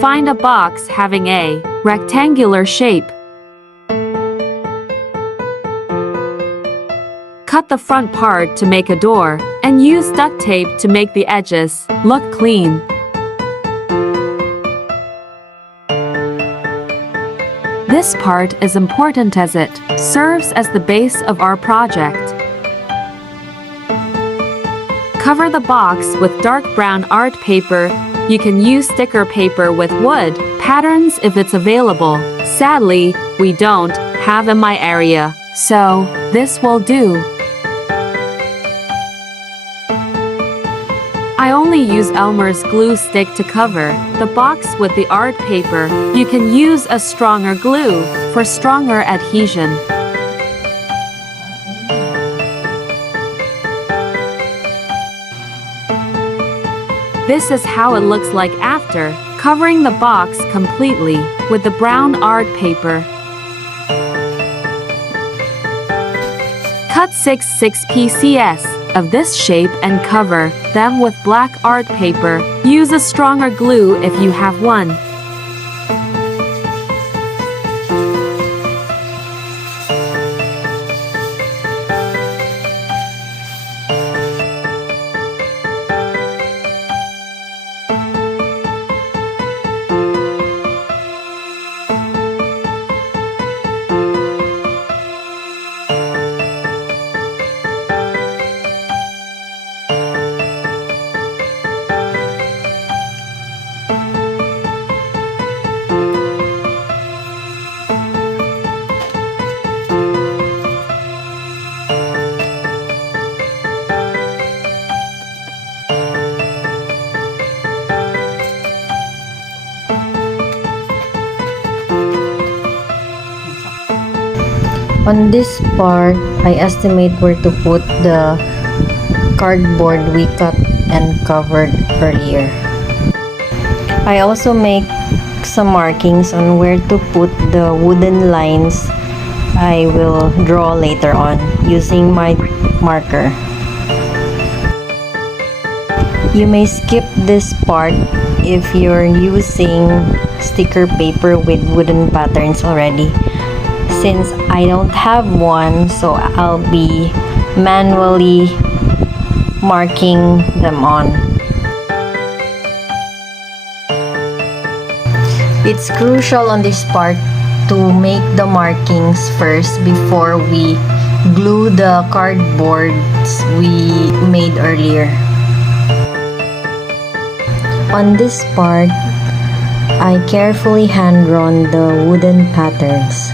Find a box having a rectangular shape. Cut the front part to make a door, and use duct tape to make the edges look clean. This part is important as it serves as the base of our project. Cover the box with dark brown art paper. You can use sticker paper with wood patterns if it's available. Sadly, we don't have in my area, so this will do. I only use Elmer's glue stick to cover the box with the art paper. You can use a stronger glue for stronger adhesion. This is how it looks like after covering the box completely with the brown art paper. Cut 6 pieces of this shape and cover them with black art paper. Use a stronger glue if you have one. On this part, I estimate where to put the cardboard we cut and covered earlier. I also make some markings on where to put the wooden lines I will draw later on using my marker. You may skip this part if you're using sticker paper with wooden patterns already. Since I don't have one, so I'll be manually marking them on. It's crucial on this part to make the markings first before we glue the cardboards we made earlier. On this part, I carefully hand-drawn the wooden patterns.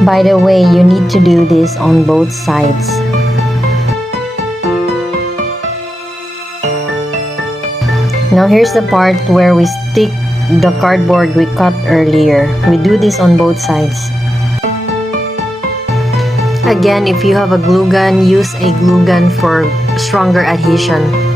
By the way, you need to do this on both sides. Now here's the part where we stick the cardboard we cut earlier. We do this on both sides. Again, if you have a glue gun, use a glue gun for stronger adhesion.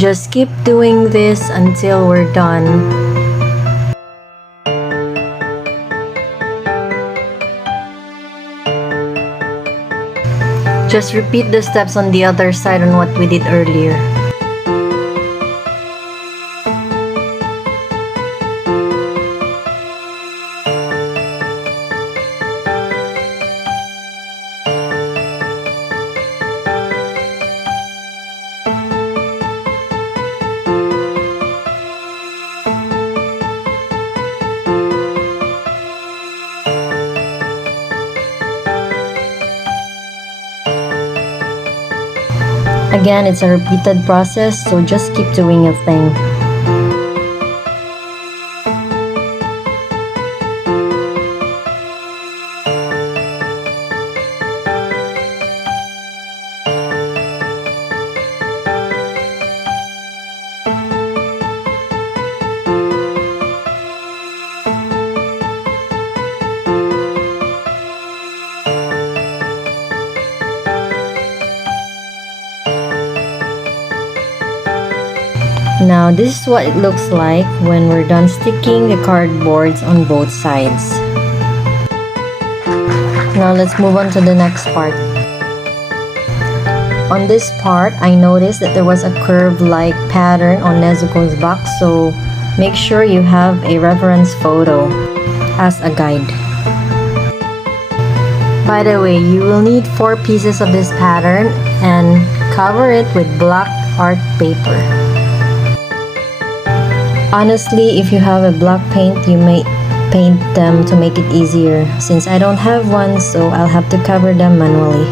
Just keep doing this until we're done. Just repeat the steps on the other side on what we did earlier. Again, it's a repeated process, so just keep doing your thing. Now, this is what it looks like when we're done sticking the cardboards on both sides. Now let's move on to the next part. On this part, I noticed that there was a curve-like pattern on Nezuko's box, so make sure you have a reference photo as a guide. By the way, you will need 4 pieces of this pattern and cover it with black art paper. Honestly, if you have a black paint, you may paint them to make it easier. Since I don't have one, so I'll have to cover them manually.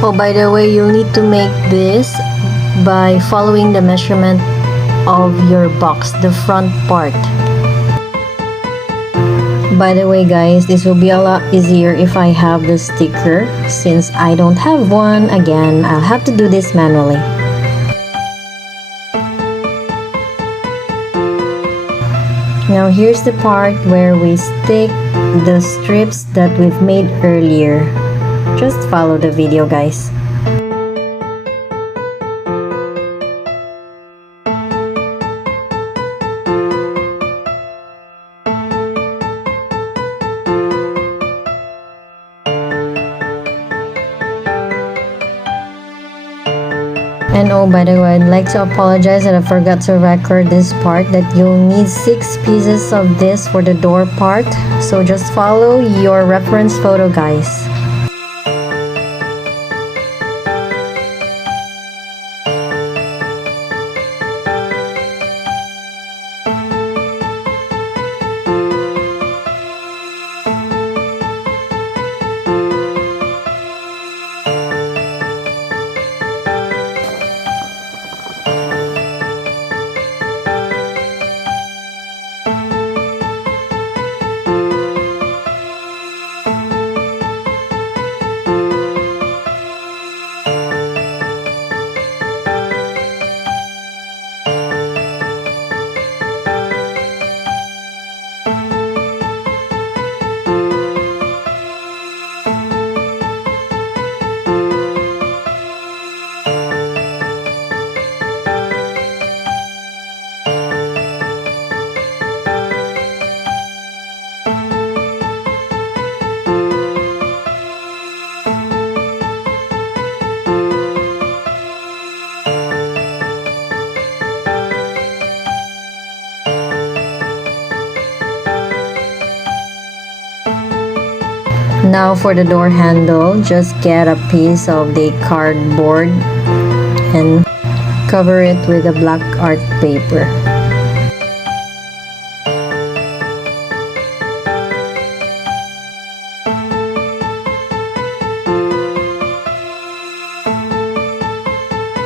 Oh, by the way, you'll need to make this by following the measurement of your box, the front part. By the way, guys, this will be a lot easier if I have the sticker. Since I don't have one, again, I'll have to do this manually. Now here's the part where we stick the strips that we've made earlier. Just follow the video, guys. And oh, by the way, I'd like to apologize that I forgot to record this part, that you'll need 6 pieces of this for the door part. So just follow your reference photo, guys. Now for the door handle, just get a piece of the cardboard and cover it with a black art paper.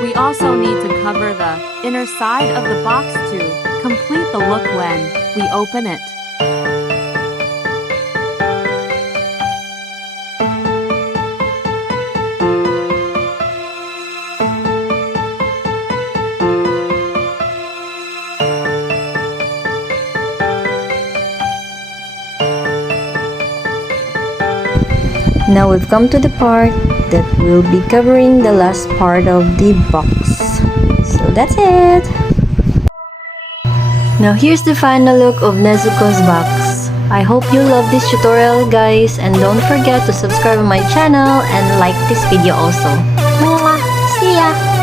We also need to cover the inner side of the box to complete the look when we open it. Now we've come to the part that will be covering the last part of the box. So that's it! Now here's the final look of Nezuko's box. I hope you love this tutorial, guys, and don't forget to subscribe to my channel and like this video also. Mwah! See ya!